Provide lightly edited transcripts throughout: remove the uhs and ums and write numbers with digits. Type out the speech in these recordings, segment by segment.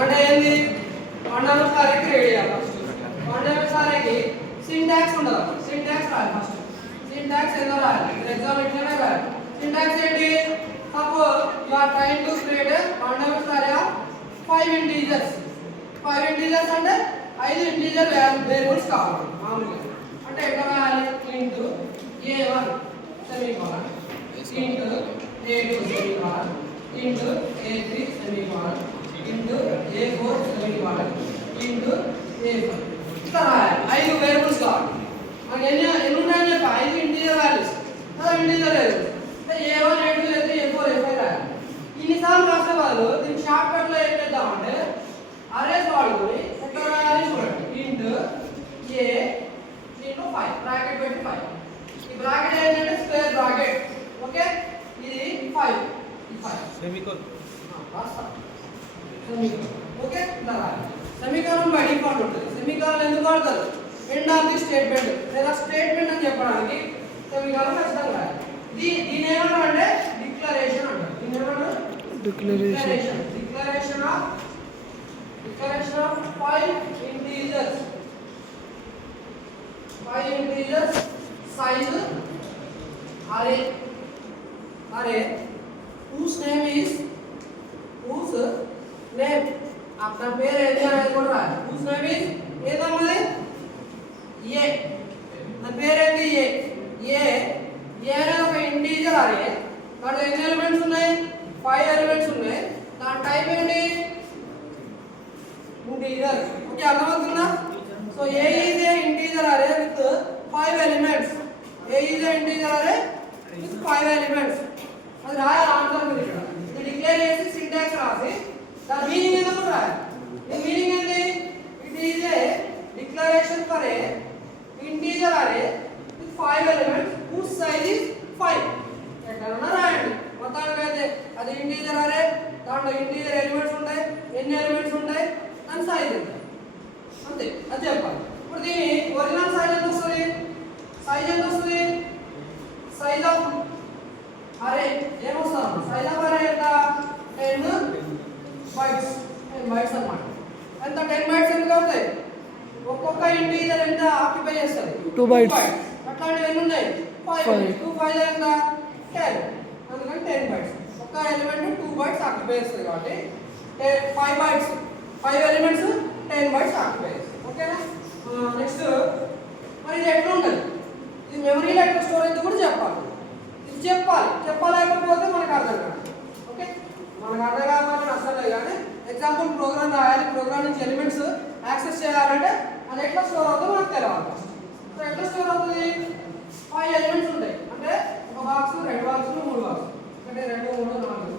అంటే ఏంది పండగ సారికి రెడీ చేయాలి ఫస్ట్ పండగ సారికి సింటాక్స్ ఉండదు సింటాక్స్ రాయాలి ఫస్ట్ సింటాక్స్ ఏదో రాయాలి ఎగ్జామ్ ఇట్లనే రాయాలి సింటాక్స్ ఏంటి suppose you are trying to create పండగ సారీ ఆఫ్ 5 ఇంటీజర్స్ 5 ఇంటీజర్స్ అంటే 5 ఇంటీజర్ వేరియబుల్స్ కావాలి మామూలుగా అంటే ఎట్లా రాయాలి int a1 semicolon int a2 semicolon int a3 semicolon int a4 semicolon int a5 ఇట్లా రాయాలి 5 వేరియబుల్స్ కావాలి మనకి ఎన్ని ఉన్నాయని చెప్పి 5 ఇంటీజర్ వాల్యూస్ కదా ఇంటీజర్ వేరియబుల్స్ అంటే a1 a2 a3 a4 a5 రాయాలి ఇన్నిసార్లు రాసే వాళ్ళు దీన్ని షార్ట్ కట్ లో ఏం చేద్దామంటే అరేస్ వాడుకొని ఎట్లా రాయాలి చూడండి ఇంటూ a ఇంటూ 5 బ్రాకెట్ పెట్టి 5 ఈ బ్రాకెట్ ఏంటంటే స్క్వేర్ బ్రాకెట్ ఓకే ఇది 5 ఇది 5 సెమీకోలన్ రాస్తా సెమీకోలన్ ఓకే ఇలా రాయాలి సెమీకోలన్ బై డిఫాల్ట్ ఉంటుంది సెమీకోలన్ ఎందుకు వాడతారు ఎండ్ ఆఫ్ ది స్టేట్మెంట్ లేదా స్టేట్మెంట్ అని చెప్పడానికి సెమీకోలన్ ఖచ్చితంగా రాయాలి దీని ఏమంటారు అంటే డిక్లరేషన్ అంటారు దీని ఏమంటారు declaration of 5 integers 5 integers size array whose name आपका పేరు ఏంటి అనేది కూడా రాయాలి whose name is ఏదమ్మది a నా పేరు ఏంటి a అనేది ఒక ఇంటీజర్ అరే దాంట్లో ఎన్ని ఎలిమెంట్స్ ఉన్నాయి 5 ఎలిమెంట్స్ ఉన్నాయి దాని టైప్ ఏంటి ఇంటీజర్ ఓకే అర్థమవుతుందా so a is a integer array with 5 elements a is an integer array with 5 elements అది రాయాలి ఆన్సర్ మీరు ఇక్కడ ఇది డిక్లేర్ చేసి సింటాక్స్ రాసి దాని మీనింగ్ ఏంటో కూడా రాయాలి ఈ మీనింగ్ ఏంటి it is a declaration for a integer array with 5 elements whose size is 5 ఎక్కడన్నా రాయండి మొత్తానికి అయితే అది ఇంటీజర్ అరే దాంట్లో ఇంటీజర్ ఎలిమెంట్స్ ఉంటాయి ఎన్ని ఎలిమెంట్స్ ఉంటాయి దాని సైజ్ ఎంత అంతే అది చెప్పాలి ఇప్పుడు దీని ఒరిజినల్ సైజ్ ఎంత వస్తుంది సైజ్ ఆఫ్ అరే ఏమొస్తుంది సైజ్ ఆఫ్ అరే ఎంత 10 బైట్స్ అన్నమాట ఎంత 10 బైట్స్ ఎంత అవుతాయి ఒక్కొక్క ఇంటీజర్ ఎంత ఆక్యుపై చేస్తుంది 2 బైట్స్ అట్లాంటివి ఎన్ని ఉన్నాయి 5 2 5 ఎంత 10 అందుకని 10 బైట్స్ ఒక్క ఎలిమెంట్ 2 బైట్స్ ఆక్యుపై చేస్తుంది కాబట్టి 5 బైట్స్ 5 ఎలిమెంట్స్ 10 బైట్స్ ఆక్యుపై చేస్తుంది ఓకేనా నెక్స్ట్ మరి ఇది ఎట్లా ఉంటుంది ఇది మెమరీలో ఎట్లా స్టోర్ అయితే కూడా చెప్పాలి ఇది చెప్పలేకపోతే మనకు అర్థం కాదు ఓకే మనకు అర్థం కావాలని అసలు లేదు కానీ ఎగ్జాంపుల్ ప్రోగ్రామ్ రాయాలి ప్రోగ్రామ్ నుంచి ఎలిమెంట్స్ యాక్సెస్ చేయాలంటే అది ఎట్లా స్టోర్ అవుతుందో మనకు తెలియాలి సో ఎట్లా స్టోర్ అవుతుంది 5 ఎలిమెంట్స్ ఉంటాయి అంటే ఒక బాక్స్ 2 బాక్సులు 3 బాక్స్ అంటే 2 3 4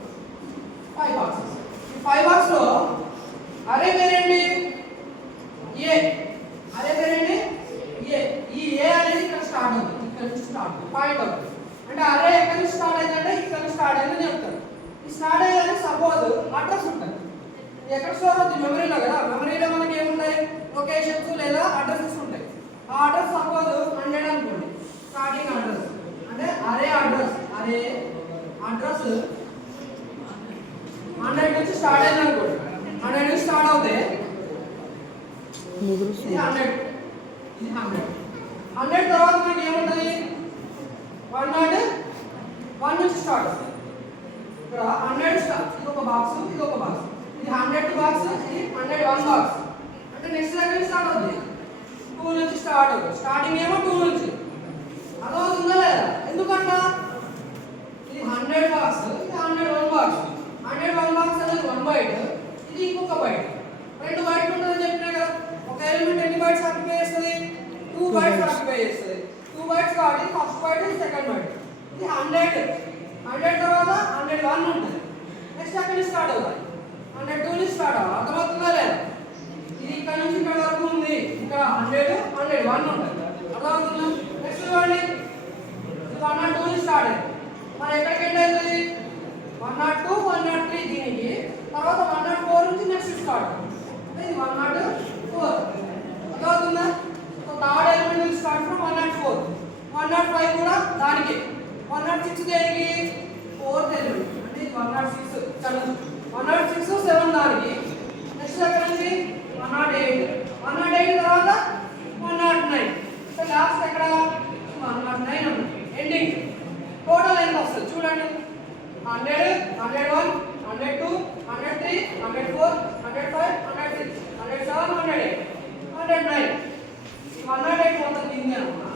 5 బాక్సెస్ ఈ 5 బాక్స్ లో అరే పేరేంటి ఏ అరే పేరేంటి ఏ ఈ ఏ అనేది ఇక్కడ స్టార్ట్ అవుతుంది ఇక్కడ నుంచి స్టార్ట్ పాయింట్ అవుతుంది అంటే అరే ఎక్కడి నుంచి స్టార్ట్ అయిందంటే ఇక్కడ నుంచి స్టార్ట్ అయిందని చెప్తారు ఈ స్టార్ట్ అయ్యేది సపోజ్ అడ్రస్ ఉంటుంది ఎక్కడ స్టోర్ అవుతుంది మెమరీలో కదా మెమరీలో మనకి ఏముంటాయి లొకేషన్స్ లేదా అడ్రసెస్ ఉంటాయి ఆ అడ్రస్ సపోజ్ 100 అనుకోండి స్టార్టింగ్ అడ్రస్ అంటే అరే అడ్రస్ 100 నుంచి స్టార్ట్ అయింది అనుకోండి 100 నుంచి స్టార్ట్ అవుతే ఇది 100 తర్వాత మనకి ఏముంటుంది 101 నుంచి స్టార్ట్ అవుతుంది ఇక్కడ 100 ఇది ఒక బాక్స్ ఇది ఒక బాక్స్ ఇది 100 బాక్స్ ఇది 101 బాక్స్ అంటే నెక్స్ట్ దగ్గర నుంచి స్టార్ట్ అవుతుంది 2 నుంచి స్టార్ట్ అవుతుంది స్టార్టింగ్ ఏమో 2 నుంచి అర్థమవుతుందా లేదా ఎందుకంట ఇది 100 బాక్స్ ఇది 101 బాక్స్ 101 బాక్స్ అనేది 1 బైట్ ఇది ఇంకొక బైట్ 2 బైట్లు ఉంటుందని చెప్పినా కదా ఒక ఎలిమెంట్ ఎన్ని బైట్స్ ఆక్యుపై చేస్తుంది 2 బైట్స్ ఆక్యుపై చేస్తుంది 2 బైట్స్ కాబట్టి ఫస్ట్ బైట్ ఇది సెకండ్ బైట్ ఇది 100 తర్వాత 101 ఉంటుంది నెక్స్ట్ అక్కడ నుంచి స్టార్ట్ అవుతుంది 102 నుంచి స్టార్ట్ అవ్వాలి అర్థమవుతుందా లేదా ఇది ఇక్కడ నుంచి ఇక్కడ వరకు ఉంది ఇక్కడ 100 101 ఉంటుంది అర్థమవుతుందా నెక్స్ట్ చూడండి ఇది 102 నుంచి స్టార్ట్ అయింది మరి ఎక్కడికి ఎండ్ అవుతుంది 102 103 దీనికి తర్వాత 104 నుంచి నెక్స్ట్ స్టార్ట్ ఇది 104 అర్థమవుతుందా so third element will start from 104 105 కూడా దానికి 106 దేనికి 109. 108 మొత్తం దీన్ని అనుకున్నా.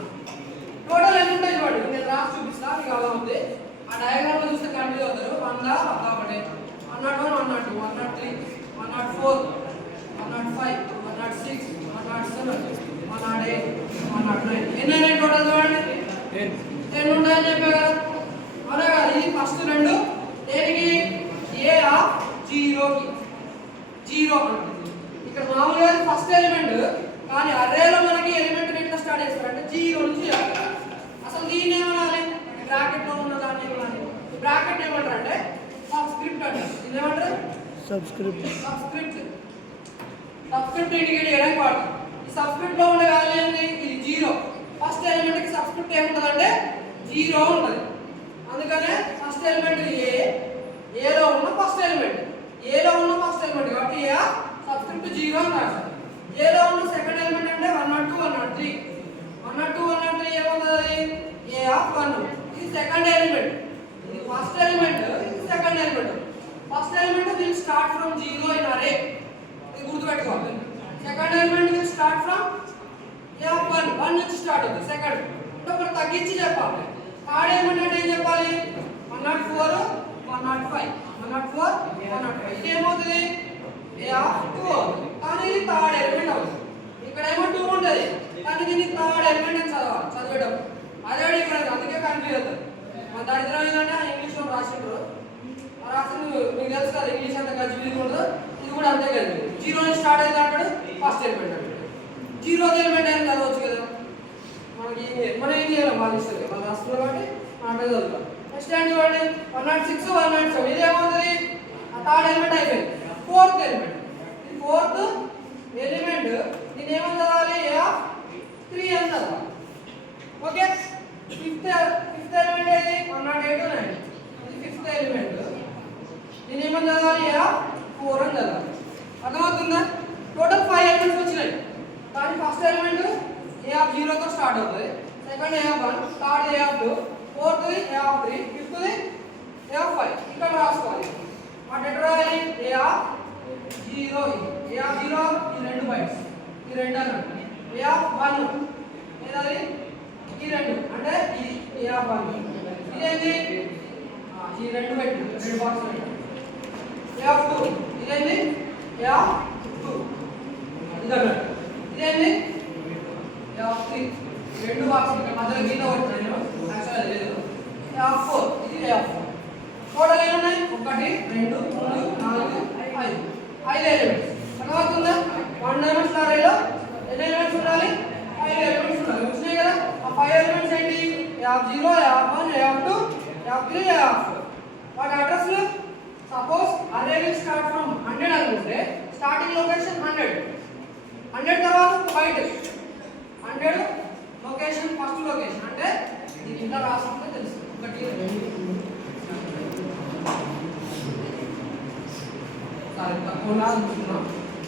టోటల్ ఎన్ని ఉంటాయి చూడండి, నేను రాసి చూపిస్తా మీకు అలా ఉంది. ఆ డయాగ్రామ్ లో చూస్తే కన్ఫ్యూజ్ అవుతారు. 1 దా ఒకటి 101, 102, 103, 104, 105, 106, 107, 108, 109. ఎన్ని ఉన్నాయి టోటల్ చూడండి? 10 ఉంటాయని చెప్పా కదా. అవునా కదా? ఇది ఫస్ట్ రెండు దేనికి? ఏ ఆఫ్ 0 కి 0 అంటుంది. ఇక్కడ మామూలుగా ఫస్ట్ ఎలిమెంట్, కానీ అర్రేలో మనకి ఎలిమెంట్ ఎట్లా స్టార్ట్ చేస్తారంటే 0 నుంచి చేస్తారు. అసలు దీన్ని ఏమనాలి? బ్రాకెట్ లో ఉన్న దాన్ని ఏమనాలి? బ్రాకెట్ ఏమంటారు అంటే సబ్స్క్రిప్ట్ అంటారు. ఇది ఏమంటారు? సబ్స్క్రిప్ట్ ఇండికేట్ చేయడానికి వాడతాం. ఈ సబ్స్క్రిప్ట్ లో ఉండే వాల్యూ ఏంటి? ఇది 0. ఫస్ట్ ఎలిమెంట్ కి సబ్స్క్రిప్ట్ ఏముంటదంటే 0 ఉంటది. అందుకనే ఫస్ట్ ఎలిమెంట్ ఏ లో ఉన్న ఫస్ట్ ఎలిమెంట్ కాబట్టి ఏ సబ్స్క్రిప్ట్ 0 అని రాశారు. ఏ లో ఉన్న సెకండ్ ఎలిమెంట్ అంటే 102, 103. 102, 103 ఏమవుతుంది? ఏ ఆఫ్ 1. ఇది సెకండ్ ఎలిమెంట్, ఇది ఫస్ట్ ఎలిమెంట్, ఇది second element. First element will start from 0 in అరే. ఇది గుర్తుపెట్టుకోవాలి. Second element will start from A of 1 నుంచి స్టార్ట్ అవుతుంది సెకండ్. అంటే మనం తగ్గించి చెప్పాలి. థర్డ్ ఎలిమెంట్ అంటే ఏం చెప్పాలి? 104, 105, 104, 105. ఇది ఏమవుతుంది? ఏ ఆఫ్ 2 అవుతుంది. కానీ ఇది థర్డ్ ఎలిమెంట్ అవుతుంది. ఇక్కడ ఏమో 2 ఉంటుంది, కానీ దీన్ని థర్డ్ ఎలిమెంట్ అని చదివేటప్పుడు అదే డిఫరెన్స్. అందుకే కన్ఫ్యూజ్ అవుతుంది. మన దరిద్రం ఏంటంటే ఇంగ్లీష్లో రాసిండ్రు, రాసింది మీకు తెలుసు కదా, ఇంగ్లీష్ అంతా గజిబిజి ఉండదు. ఇది కూడా అంతే కదా. 0 నుంచి స్టార్ట్ అయితే అంటాడు, ఫస్ట్ ఎలిమెంట్ అంటాడు. 0th ఎలిమెంట్ అని చదవచ్చు కదా. మనకి మనం ఏం చేయాలి? వాళ్ళు ఇస్తారు, వాళ్ళు రాస్తున్నారు కాబట్టి మనం అట్లా చదువుతాం. నెక్స్ట్ ఏంటి చూడండి, 106, 107. ఇది ఏమవుతుంది? థర్డ్ ఎలిమెంట్ అయిపోయింది. ఫోర్త్ ఎలిమెంట్, ఇది ఫోర్త్ ఎలిమెంట్. దీన్ని ఏమని చదవాలి? ఏ ఆఫ్ 3 అని చదవాలి. ఓకే. ఫిఫ్త్ ఎలిమెంట్ ఏది? 108, 9. ఇది ఫిఫ్త్ ఎలిమెంట్. దీన్ని ఏమని చదవాలి? ఏ ఆఫ్ 4 అని చదవాలి. అర్థమవుతుందా? టోటల్ 5 ఎలిమెంట్స్ వచ్చినాయి. కానీ ఫస్ట్ ఎలిమెంట్ ఏ ఆఫ్ 0 తో స్టార్ట్ అవుతుంది, second A of 1, third A of 2, fourth A of 3, fifth A of 5. ఇక్కడ రాసుకోవాలి. వాటి ఎక్కడ రాయాలి? ఏ ఆఫ్ 0, ఏ ఆఫ్ 0 ఈ 2 బైట్స్, ఈ 2 అన్నట్టు. ఏ ఆఫ్ 1 ఏదది? ఈ 2 అంటే ఈ ఏ ఆఫ్ 1. ఇదేంటి? ఈ 2 పెట్టి 2 బాక్స్ పెట్టి. ఏ ఆఫ్ 2 ఇదేంటి? ఏ ఆఫ్ 2 ఇదన్నట్టు. ఇదేంటి? ఏ ఆఫ్ 3 2 బాక్స్ ఇక్కడ మధ్యలో గీత కొడుతున్నాను నేను, యాక్చువల్గా లేదు. ఏ ఆఫ్ 4 ఇది ఏ ఆఫ్ 4. టోటల్ ఏమి ఉన్నాయి? 1 2 3 4 5 ఎలిమెంట్స్. అర్థమవుతుందా? 1 డైమెన్షనల్ అరేలో ఎన్ని ఎలిమెంట్స్ ఉండాలి? 5 ఎలిమెంట్స్ ఉండాలి. వచ్చినాయి కదా. ఆ 5 ఎలిమెంట్స్ ఏంటి? A of 0, a of 1, a of 2, a of 3, a of 4. వాటి అడ్రస్లు సపోజ్ అరే విల్ స్టార్ట్ ఫ్రమ్ 100 అనుకుంటే స్టార్టింగ్ లొకేషన్ 100 తర్వాత బయట 100 లొకేషన్, ఫస్ట్ లొకేషన్ అంటే ఇది ఇంత రాసుకుంటే తెలుస్తుంది. 1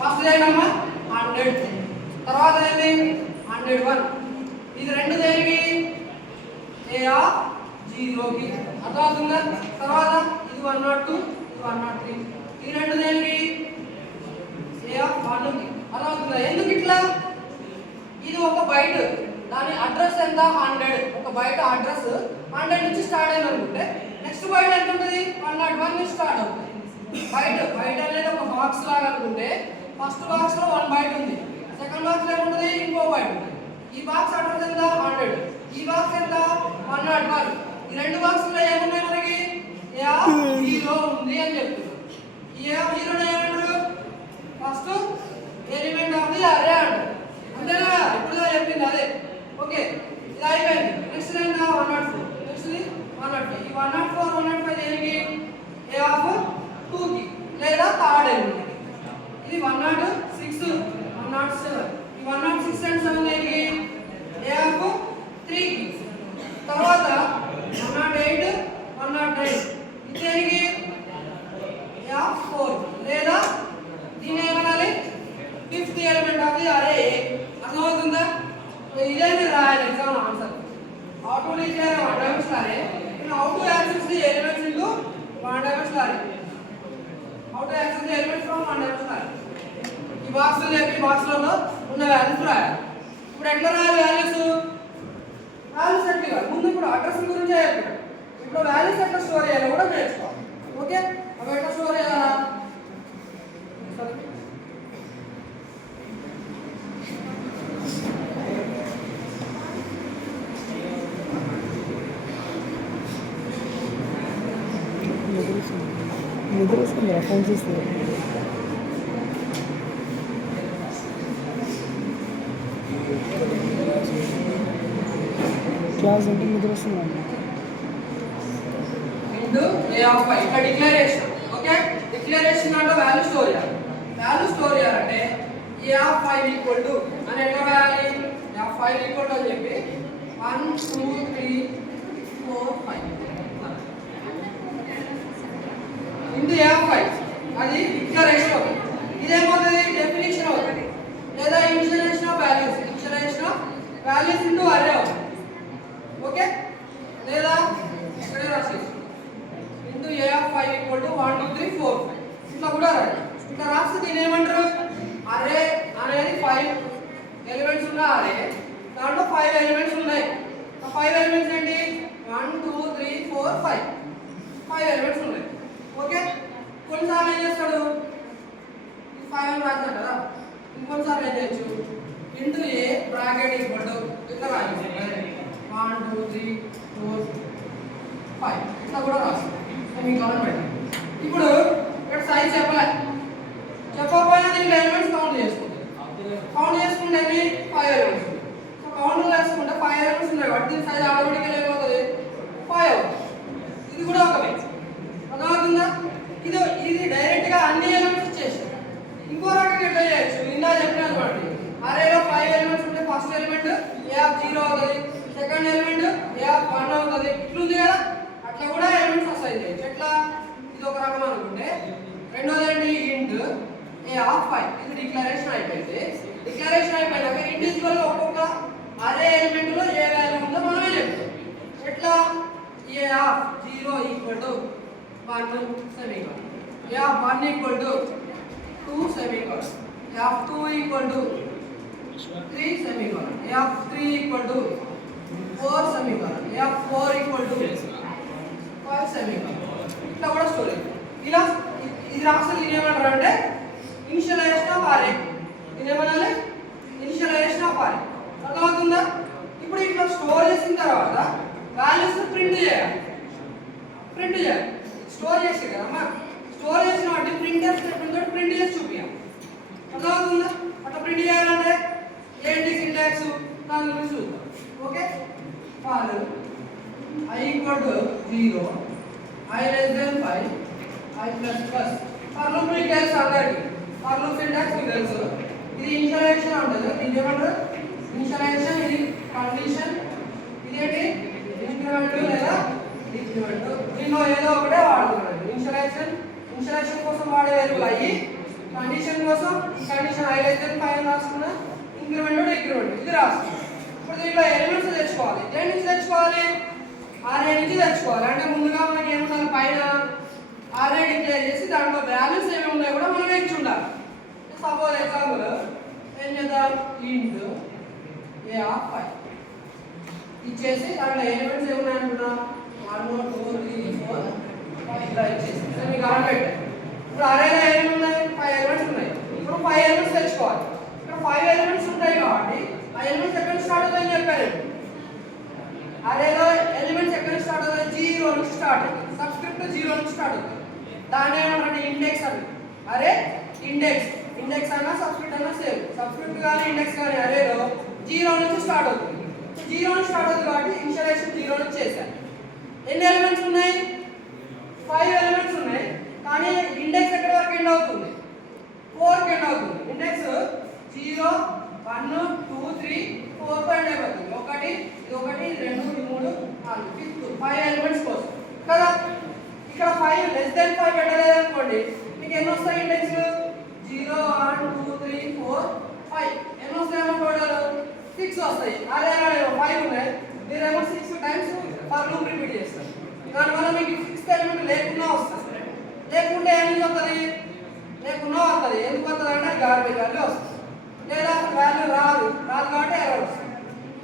ఫస్ట్ ఏంటమ్మా 100, తర్వాత ఏంటి 101. ఇది 2 దేనికి? ఏ ఆఫ్ 0 కి. అర్థమవుతుందా? తర్వాత ఇది 102, ఇది 103. ఈ 2 దేనికి? ఏ ఆఫ్ 1 కి. అర్థమవుతుందా? ఎందుకు ఇట్లా? ఇది ఒక బైట్, దాని అడ్రస్ ఎంత? 100. ఒక బైట్ అడ్రస్ 100 నుంచి స్టార్ట్ అయింది అనుకుంటే నెక్స్ట్ బైట్ ఎంత ఉంటుంది? 101 నుంచి స్టార్ట్ అవుతుంది. బైట్ అనేది ఒక బాక్స్ లాగా అనుకుంటే ఫస్ట్ బాక్స్ లో 1 బైట్ ఉంది, సెకండ్ బాక్స్ లో ఏముంటుంది? ఇంకో బైట్ ఉంటుంది. ఈ బాక్స్ అడ్రస్ ఎంత? 100. ఈ బాక్స్ ఎంత? 101. ఈ 2 బాక్సుల్లో ఏమున్నాయి మనకి? ఏ ఆఫ్ 0 ఉంది అని చెప్తున్నారు. ఈ ఏ ఆఫ్ 0 ఏమంటారు? ఫస్ట్ ఎలిమెంట్ ఆఫ్ ది అరే అంటారు. అంతేనా? ఇప్పుడు చెప్పింది అదే. ఓకే, ఇది అయిపోయింది. నెక్స్ట్ ఎంత? 104. నెక్స్ట్ 105. ఈ 104, 105 దేనికి? ఏ ఆఫ్ 2 కి లేదా థర్డ్ ఎలిమెంట్. ఇది 106, 107. ఈ 106 and 7 దేనికి? ఏ ఆఫ్ 3 కి. తర్వాత 108, 109 ఇది దేనికి? ఏ ఆఫ్ 4 లేదా దీన్ని ఏమనాలి? ఫిఫ్త్ ఎలిమెంట్ ఆఫ్ ది అరే. అర్థమవుతుందా? ఇదేంటి రాయాలి exam answer. How to declare 1 dimensional అరే and how to access the elements into 1 dimensional అరే. How to access the elements from 1 dimensional అరే. ఈ బాక్స్ లో చెప్పి బాక్స్ లో ఉన్న వాల్యూస్ రాయాలి. ఇప్పుడు ఎట్లా రాయాలి వాల్యూస్ ఎట్లా కాదు ముందు ఇప్పుడు అడ్రస్ గురించి చెప్పాడు. ఇప్పుడు వాల్యూస్ ఎట్లా స్టోర్ చేయాలో కూడా నేర్చుకోవాలి. ఓకే అవి ఎట్లా స్టోర్ చేయాలా నిద్ర వస్తుంది ఫోన్ చేస్తే క్లాస్ అంటే నిద్ర వస్తుందండి. ఇంటూ ఏ ఆఫ్ ఐ ఇక్కడ డిక్లరేషన్. ఓకే డిక్లరేషన్ అంటే వాల్యూ స్టోర్ చేయాలి. వాల్యూ స్టోర్ చేయాలంటే A of I equal to అని ఎట్లా రాయాలి A of I equal to అని చెప్పి 1 2 3 4 5 ఇంటూ ఏ ఆఫ్ ఐ అది డిక్లరేషన్ అవుతుంది. ఇదేమవుతుంది డెఫినిషన్ అవుతుంది లేదా initialization of values into array అవుతుంది. ఓకే లేదా ఇక్కడే రాసేసి int A of I equal to 1 2 3 4 5 ఇట్లా కూడా రాయాలి. ఇట్లా రాస్తే దీని ఏమంటారు అర్రే అనేది 5 ఎలిమెంట్స్ ఉన్న అర్రే దాంట్లో 5 ఎలిమెంట్స్ ఉన్నాయి. ఆ 5 ఎలిమెంట్స్ ఏంటి 1 2 3 4 5 ఎలిమెంట్స్ ఉన్నాయి. ఓకే కొన్నిసార్లు ఏం చేస్తాడు 5 అని రాస్తాడు కదా ఇంకొన్నిసార్లు ఏం చేయొచ్చు into A bracket equal to ఇట్లా రాయాలి 1 2 3 4 5 ఇట్లా కూడా రాస్తాడు. మీకు కావాలి పెట్టండి. ఇప్పుడు ఇక్కడ సైజ్ చెప్పకపోయినా దీంట్లో ఎలిమెంట్స్ కౌంట్ చేసుకుంటుంది. కౌంట్ చేసుకుంటే 5 ఎలిమెంట్స్. సో కౌంట్ చేసుకుంటే 5 ఎలిమెంట్స్ ఉన్నాయి కాబట్టి దీని సైజ్ ఆటోమేటిక్గా ఏమవుతుంది 5 అవుతుంది. ఇది కూడా ఒక వే అర్థమవుతుందా. ఇది డైరెక్ట్గా అన్ని ఎలిమెంట్స్ ఇచ్చేసి ఇంకో రకంగా ఎట్లా చేయొచ్చు ఇందా చెప్పిన అనుకోండి అరేలో 5 ఎలిమెంట్స్ ఉంటే ఫస్ట్ ఎలిమెంట్ ఏ ఆఫ్ 0 అవుతుంది సెకండ్ ఎలిమెంట్ ఏ ఆఫ్ 1 అవుతుంది ఇట్లుంది కదా అట్లా కూడా ఎలిమెంట్స్ అసైన్ చేయొచ్చు. ఎట్లా ఇది ఒక రకం అనుకుంటే రెండోది ఏంటి ఇంట్ ఏ ఆఫ్ 5 ఇది డిక్లరేషన్ అయిపోయింది. డిక్లరేషన్ అయిపోయినాక ఇండివిజువల్ ఒక్కొక్క అరే ఎలిమెంట్ లో ఏ వాల్యూ ఉందో మనమే చెప్తాం. ఎట్లా a of 0 equal to 1 semicolon a of 1 equal to 2 semicolon a of 2 equal to 3 semicolon a of 3 equal to 4 semicolon a of 4 equal to 5 semicolon ఇట్లా కూడా స్టోరీ. ఇలా ఇది రాస్తే దీని ఏమంటారు అంటే ఇనిషియలైజేషన్ ఆఫ్ అరే దీని ఏమనాలి ఇనిషియలైజేషన్ ఆఫ్ అరే అర్థమవుతుందా. ఇప్పుడు ఇట్లా స్టోర్ చేసిన తర్వాత వాల్యూస్ ప్రింట్ చేయాలి. స్టోర్ చేసి కదమ్మా స్టోర్ చేసిన వాటిని ప్రింటర్ స్టేట్మెంట్ తోటి ప్రింట్ చేసి చూపించాలి. అర్థమవుతుందా. అట్లా ప్రింట్ చేయాలంటే ఏంటి సింటాక్స్ దాని గురించి చూద్దాం. Okay for I equal to 0 I less than 5 I plus plus for loop మీకు తెలుసు అందరికీ ఫర్ లూప్ సింటాక్స్ మీకు తెలుసు. ఇది ఇనిషియలైజేషన్ ఉంటుంది దీన్ని ఏమంటారు ఇనిషియలైజేషన్ ఇది కండిషన్ ఇదేంటి ఇంక్రిమెంట్ లేదా డిక్రిమెంట్ దీనిలో ఏదో ఒకటే వాడుతున్నాడు. ఇనిషియలైజేషన్ కోసం వాడే వేరియబుల్ అయ్యి కండిషన్ కోసం ఈ కండిషన్ I లెస్ దెన్ 5 రాసుకున్నా ఇంక్రిమెంట్ డిక్రిమెంట్ ఇది రాసుకున్నా. ఇప్పుడు దీంట్లో ఎలిమెంట్స్ తెచ్చుకోవాలి. దేని నుంచి తెచ్చుకోవాలి ఆర్ఏ నుంచి తెచ్చుకోవాలి. అంటే ముందుగా మనకి ఏముండాలి పైన ఆర్ఏ డిక్లేర్ చేసి దాంట్లో వాల్యూస్ ఏమి ఉన్నాయో కూడా మనం ఇచ్చి ఉండాలి. సపోజ్ ఎగ్జాంపుల్ ఏం చేద్దాం ఇంట్ ఏ ఆఫ్ 5 ఇచ్చేసి దాంట్లో ఎలిమెంట్స్ ఏమున్నాయి అనుకున్నాం 1 2 3 4 5 ఇలా ఇచ్చేసి మీకు ఆన్ పెట్టాను. ఇప్పుడు అరేలో ఏమి ఉన్నాయి 5 ఎలిమెంట్స్ ఉన్నాయి. ఇప్పుడు 5 ఎలిమెంట్స్ తెచ్చుకోవాలి. ఇక్కడ 5 ఎలిమెంట్స్ ఉంటాయి కాబట్టి ఆ ఎలిమెంట్స్ ఎక్కడ స్టార్ట్ అవుతాయని చెప్పారు. అరేలో ఎలిమెంట్స్ ఎక్కడ స్టార్ట్ అవుతాయి 0 నుంచి స్టార్ట్ అవుతాయి. సబ్స్క్రిప్ట్ 0 నుంచి స్టార్ట్ అవుతాయి. దాని ఏమంటారు ఇండెక్స్ అని. అరే ఇండెక్స్ అన్నా సబ్స్క్రిప్ట్ అన్నా సేమ్. సబ్స్క్రిప్ట్ కానీ ఇండెక్స్ కానీ అరేలో 0 నుంచి స్టార్ట్ అవుతుంది. 0 నుంచి స్టార్ట్ అవుతుంది కాబట్టి ఇనిషియలైజేషన్ 0 నుంచి చేశాను. ఎన్ని ఎలిమెంట్స్ ఉన్నాయి 5 ఎలిమెంట్స్ ఉన్నాయి. కానీ ఇండెక్స్ ఎక్కడ వరకు ఎండ్ అవుతుంది 4 కి ఎండ్ అవుతుంది. ఇండెక్స్ 0 1 2 3 4 తో ఎండ్ అయిపోతుంది. 1 ఇది 1 ఇది 2 ఇది 3 4 ఫిఫ్త్ 5 ఎలిమెంట్స్ కోసం కదా. ఇక్కడ 5 లెస్ దెన్ 5 పెట్టలేదు అనుకోండి మీకు ఎన్ని వస్తాయి ఇండెక్స్ 0 1 2 3 4 5 ఎన్ని వస్తాయేమో టోటల్ 6 వస్తాయి. అదే 5 ఉన్నాయి మీరేమో 6 టైమ్స్ ఫర్ లూప్ రిపీట్ చేస్తారు. దానివల్ల మీకు 6th ఎలిమెంట్ లేకున్నా వస్తుంది. లేకుంటే ఏం వస్తుంది లేకున్నా వస్తుంది. ఎందుకు వస్తుంది అంటే గార్బేజ్ వాల్యూ వస్తుంది. లేదా వాల్యూ రాదు కాబట్టి ఎర్రర్ వస్తుంది.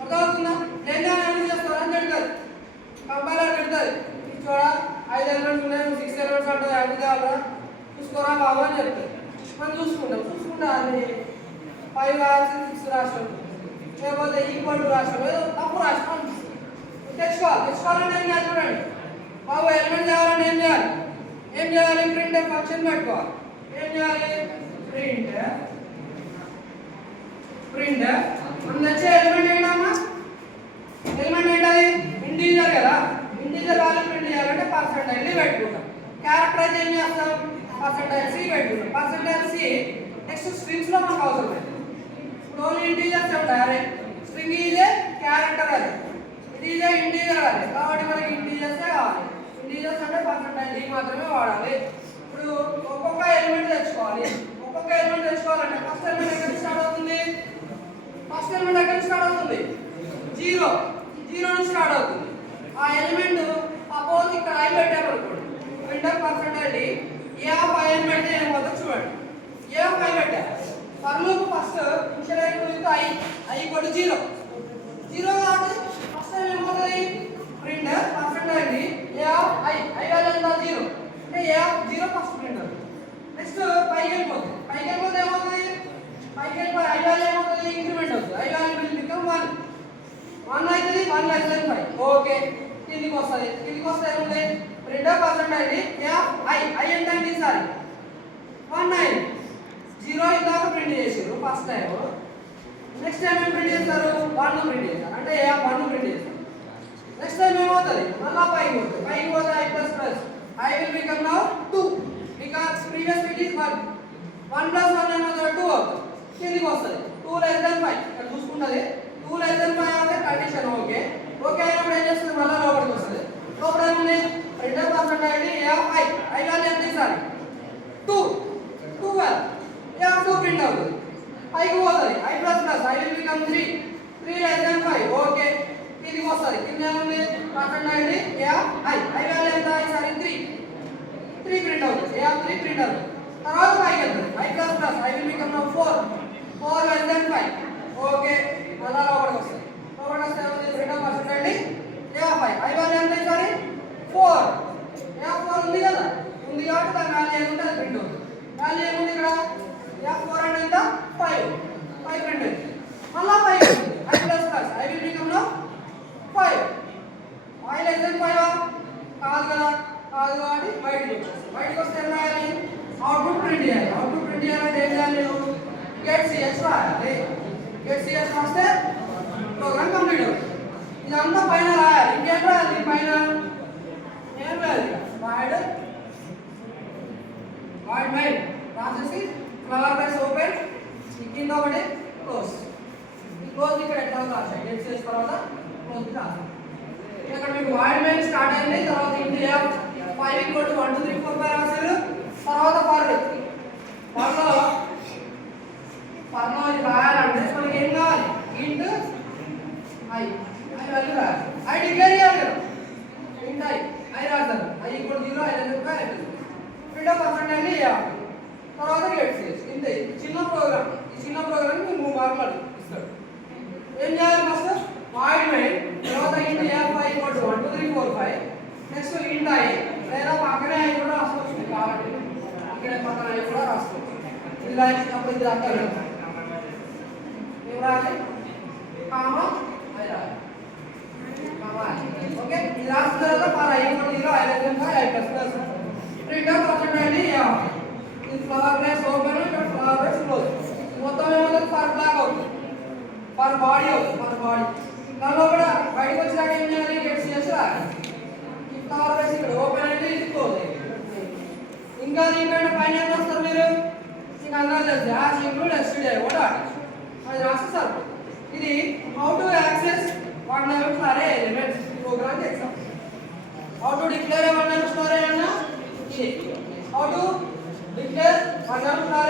అర్థమవుతుందా? లేదా ఏం చేస్తారు అని తిడతారు, కంపైలర్ తిడతారు. చూడ 5 ఎలిమెంట్స్ ఉన్నాయి, 6 ఎలిమెంట్స్ అంటే ఎంత కావాలా చూసుకోరా బాబు అని చెప్తారు. మనం చూసుకుంటా అది 5 రాసి 6 రాష్ట్రం లేకపోతే ఈక్వల్ టు రాష్ట్రం ఏదో తప్పు రాష్ట్రం అనిపిస్తుంది. తెచ్చుకోవాలంటే ఏం చేయాలి చూడండి బాబు, ఎలిమెంట్ కావాలంటే ఏం చేయాలి ప్రింట్ ఫంక్షన్ పెట్టుకోవాలి. ఏం చేయాలి ప్రింట్ మనం తెచ్చే ఎలిమెంట్ ఏంటమ్మా, ఎలిమెంట్ ఏంటది ఇంటీజర్ కదా, ఇంటీజర్ వాల్యూ ప్రింట్ చేయాలంటే పర్సెంటైజ్ పెట్టుకుంటాం. క్యారెక్టరైజ్ ఏం చేస్తాం పర్సెంటైజ్ సి పెట్టుకుంటాం. పర్సెంటైజ్ సి నెక్స్ట్ స్ట్రింగ్స్ లో మనకు అవసరం లేదు. ఇప్పుడు ఓన్లీ ఇంటీజర్స్ ఉంటాయి. అరే స్ట్రింగ్ ఈజే క్యారెక్టర్ అదే, ఇది ఈజే ఇంటీజర్ అదే, కాబట్టి మనకి ఇంటీజర్సే కావాలి. ఇంటీజర్స్ అంటే పర్సెంటైజ్ డి మాత్రమే వాడాలి. ఇప్పుడు ఒక్కొక్క ఎలిమెంట్ తెచ్చుకోవాలి. ఒక్కొక్క ఎలిమెంట్ తెచ్చుకోవాలంటే ఫస్ట్ ఎలిమెంట్ ఎక్కడ నుంచి స్టార్ట్ అవుతుంది, ఫస్ట్ ఎలిమెంట్ ఎక్కడ నుంచి స్టార్ట్ అవుతుంది 0 నుంచి స్టార్ట్ అవుతుంది. ఆ ఎలిమెంట్ సపోజ్ ఇక్కడ ఐ పెట్టామనుకోండి, printf percentage D A of I అని పెడితే ఏమవుతుందో చూడండి. ఏ ఆఫ్ ఐ పెట్టా for loop first initialize with I equal to 0 కాబట్టి ఫస్ట్ టైం ఏమవుతుంది printf percentage D A of I value ఎంత 0 అంటే ఏ ఆఫ్ 0 ఫస్ట్ ప్రింటర్. నెక్స్ట్ పైకి వెళ్ళిపోతుంది ఏమవుతుంది పైకి వెళ్ళిపోయి ఐ వాల్యూ ఏమవుతుంది ఇంక్రిమెంట్ అవుతుంది. ఐ వాల్యూ విల్ బికమ్ 1 అవుతుంది 1 లెస్ దెన్ 5. ఓకే కిందికి వస్తే ఏముంది printer percentage D A of i ఎంత అంటే ఈసారి 1 అయింది. 0 ఇందాక ప్రింట్ చేసారు ఫస్ట్ టైం, నెక్స్ట్ టైం ఏం ప్రింట్ చేస్తారు 1 ప్రింట్ చేస్తారు అంటే ఏ ఆఫ్ 1 ప్రింట్ చేస్తారు. నెక్స్ట్ టైం ఏమవుతుంది మళ్ళా పైకి పోతే i plus plus i will become now 2 because previous it is 1 plus 1 ఏమవుతుంది 2 అవుతుంది. కిందికి వస్తుంది 2 లెస్ దెన్ 5 ఇక్కడ చూసుకుంటుంది 2 లెస్ దెన్ 5 అంటే కండిషన్ ఓకే అయినప్పుడు ఏం చేస్తుంది మళ్ళీ లోపలికి వస్తుంది. లోపల ఏముంది printer percentage D A of I value ఎంత ఈసారి 2 ఏ ఆఫ్ 2 ప్రింట్ అవుతుంది. పైకి పోతుంది i plus plus i will become 3 less than 5 okay కిందికి వస్తుంది. కింద ఏముంది percentage D A of I value ఎంత ఈసారి 3 ప్రింట్ అవుతుంది. ఏ ఆఫ్ 3 ప్రింట్ అవుతుంది. తర్వాత పైకి వెళ్తుంది i plus plus i will become 4 less than 5 okay మళ్ళా లోపలికి వస్తుంది. లోపలికి వస్తే ఏముంది printer percentage D A of I value ఎంత ఈసారి 4 ఏ ఆఫ్ 4 ఉంది కదా, ఉంది కాబట్టి దాని వాల్యూ ఏముంటే అది ప్రింట్ అవుతుంది. వాల్యూ ఏముంది ఇక్కడ ఏ ఆఫ్ 4 అంటే ఎంత 5 ప్రింట్ అవుతుంది. మళ్ళా 5 i plus plus i will become 5 I less than 5 కాదు కాబట్టి బయటికి వస్తే ఏం రాయాలి అవుట్పుట్ ప్రింట్ చేయాలంటే ఏం చేయాలి నేను గెట్ సిఎస్ రాయాలి. గెట్ సిఎస్ రాస్తే ప్రోగ్రామ్ కంప్లీట్ అవుతుంది. ఇదంతా పైన రాయాలి. ఇంకేం రాయాలి పైన ఏం రాయాలి వాయిడ్ మెయిన్ రాసేసి ఫ్లవర్ బేస్ ఓపెన్ కింద ఒకటి క్లోజ్ ఇక్కడ ఎట్లా రాసాయి గెట్ సిఎస్ తర్వాత క్లోజ్ రాసాయి. ఇక్కడ మీకు వాయిడ్ మెయిన్ స్టార్ట్ అయింది. తర్వాత ఇంటి 5 = 1 2 3 4 5 రాశారు. తర్వాత ఫర్లో ఇది రాయాలంటే మనకి ఏం కావాలి ఇంట్ ఐ వాల్యూ రాయాలి. ఐ డిక్లేర్ చేయాలి కదా ఇంట్ ఐ రాస్తారు i = 0 i less than 5 printf percentage D a తర్వాత గెట్ సిఎస్ ఇంతే. చిన్న ప్రోగ్రామ్ ఈ చిన్న ప్రోగ్రామ్ ని 3 మార్కులు ఇస్తాడు. ఏం చేయాలి ఫస్ట్ వాయిడ్ మెయిన్ తర్వాత int a of i = 1 2 3 4 5 next int i లేదా పక్కనే ఐ కూడా రాసుకోవచ్చు కాబట్టి ఇక్కడ పక్కన ఐ కూడా రాసుకోవచ్చు. ఇది రాసినప్పుడు ఇది అక్కడ ఏం రాయాలి కామా ఐ రాయాలి ఓకే. ఇది రాసిన తర్వాత for i = 0 i less than 5 i plus plus printer percentage D A of ఇది ఫ్లవర్ బేస్ ఓపెన్ ఇక్కడ ఫ్లవర్ బేస్ క్లోజ్ మొత్తం ఏమవుతుంది ఫర్ బ్లాక్ అవుతుంది ఫర్ బాడీ దానిలో కూడా బయటకు వచ్చినాక ఏం చేయాలి గెట్ సిఎస్ రాయాలి. ఈ ఫ్లవర్ బేస్ ఇక్కడ ఓపెన్ అయితే ఇది క్లోజ్ అయింది. ఇంకా దీనికంటే పైన ఏం చేస్తారు మీరు ఇంకా అందరూ తెలుసు యాజ్ ఇంక్లూడ్ ఎస్టీడీ కూడా అది రాస్తే సరిపోతుంది. ఇది how to access 1 dimensional array elements program చేస్తాం. How to declare 1 dimensional array అన్నా ఇది how to declare 1 dimensional array